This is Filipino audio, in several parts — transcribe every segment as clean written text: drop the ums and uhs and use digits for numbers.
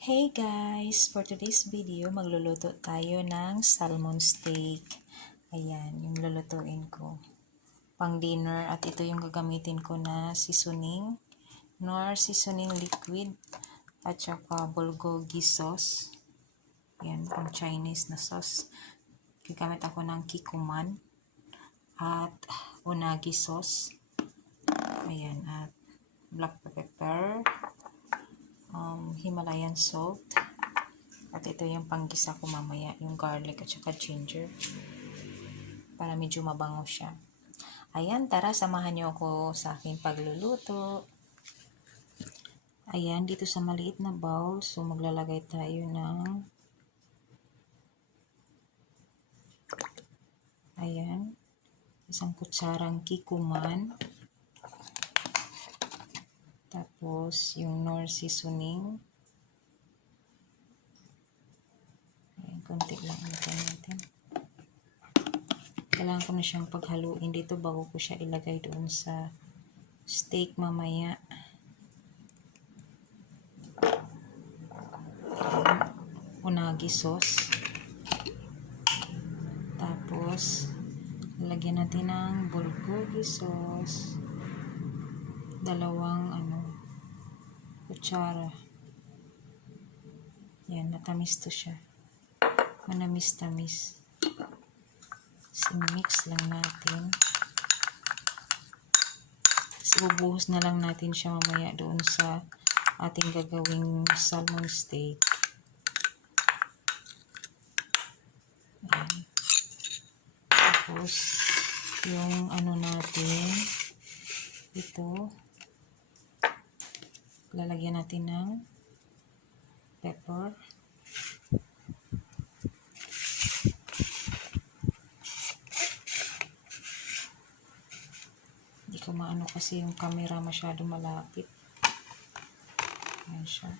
Hey guys! For today's video, magluluto tayo ng salmon steak. Ayan, yung lulutuin ko. Pang dinner at ito yung gagamitin ko na seasoning. Nor seasoning liquid at saka bulgogi sauce. Ayan, pang Chinese na sauce. Gagamit ako ng kikuman at unagi sauce. Ayan, at black pepper. Himalayan salt. At ito yung panggisa ko mamaya, yung garlic at saka ginger. Para medyo mabango siya. Ayan, tara, samahan niyo ako sa aking pagluluto. Ayan, dito sa maliit na bowl, so maglalagay tayo ng ayan, isang kutsarang kikuman. Tapos, yung Knorr seasoning. Ayan, konti lang ilagay natin. Kailangan ko na siyang paghaluin dito bago ko siya ilagay doon sa steak mamaya. Unagi sauce. Tapos, lagyan natin ng bulgogi sauce. Dalawang kutsara. Yan, natamis to siya. Manamis-tamis. Mix lang natin. Tapos bubuhos na lang natin siya mamaya doon sa ating gagawing salmon steak. Ayan. Tapos yung natin ito lalagyan natin ng pepper. Hindi ko maano kasi yung camera masyado malapit. Ayan siya.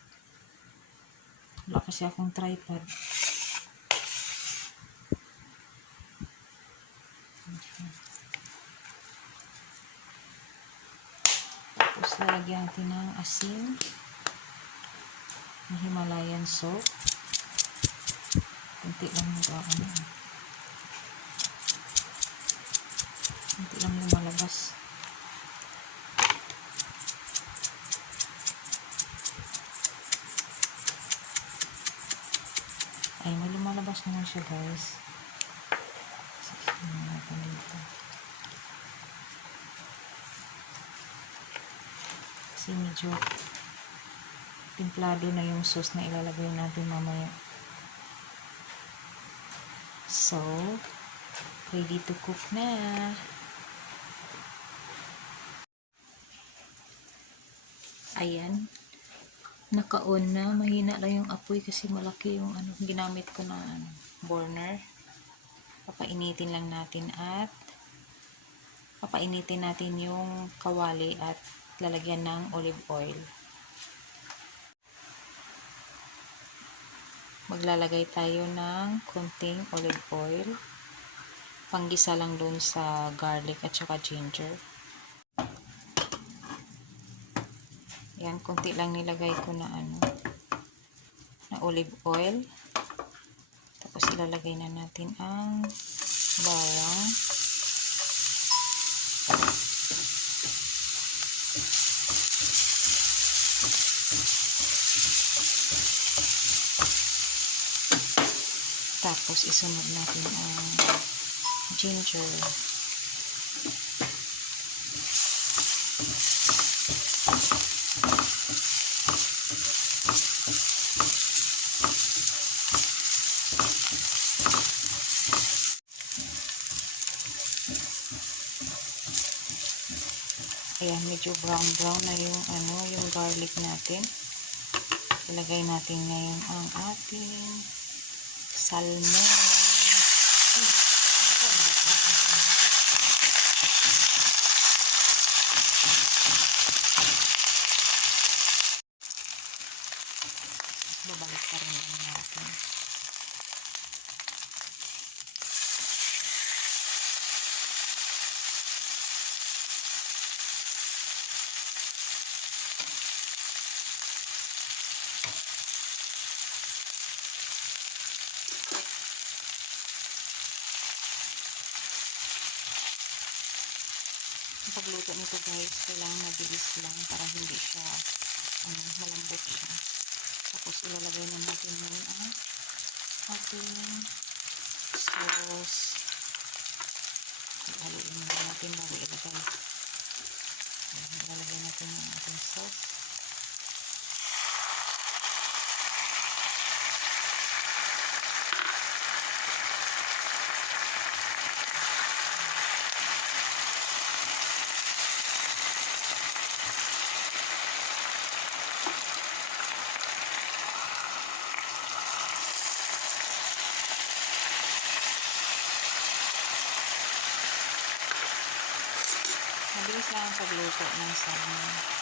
Wala kasi akong tripod. Tapos lalagyan natin ng asin. Ng Himalayan salt. Kunti lang kunti lang yung malabas. Ay, may lumalabas naman siya guys. Tingnan natin dito. Kasi medyo timplado na yung sauce na ilalagay natin mamaya. So, ready to cook na. Ayan. Naka-on na. Mahina lang yung apoy kasi malaki yung ginamit ko na burner. Papainitin lang natin at papainitin natin yung kawali at lalagyan ng olive oil. Maglalagay tayo ng konting olive oil. Panggisa lang dun sa garlic at saka ginger. Yan, konti lang nilagay ko na olive oil. Tapos ilalagay na natin ang bawang. Tapos isunod natin ang ginger. Ayan, medyo brown na yung yung garlic natin. Ilagay natin ngayon ang ating salmon. Babalik pa rin natin. Ang pagluto nito guys, kailangan mabilis lang para hindi siya malambot siya. Tapos ilalagay na natin ngayon ang ating sauce. Haluin na natin bago ilagay. Ilalagay natin ang ating sauce. Mabilis lang ang pagluto ng salmon.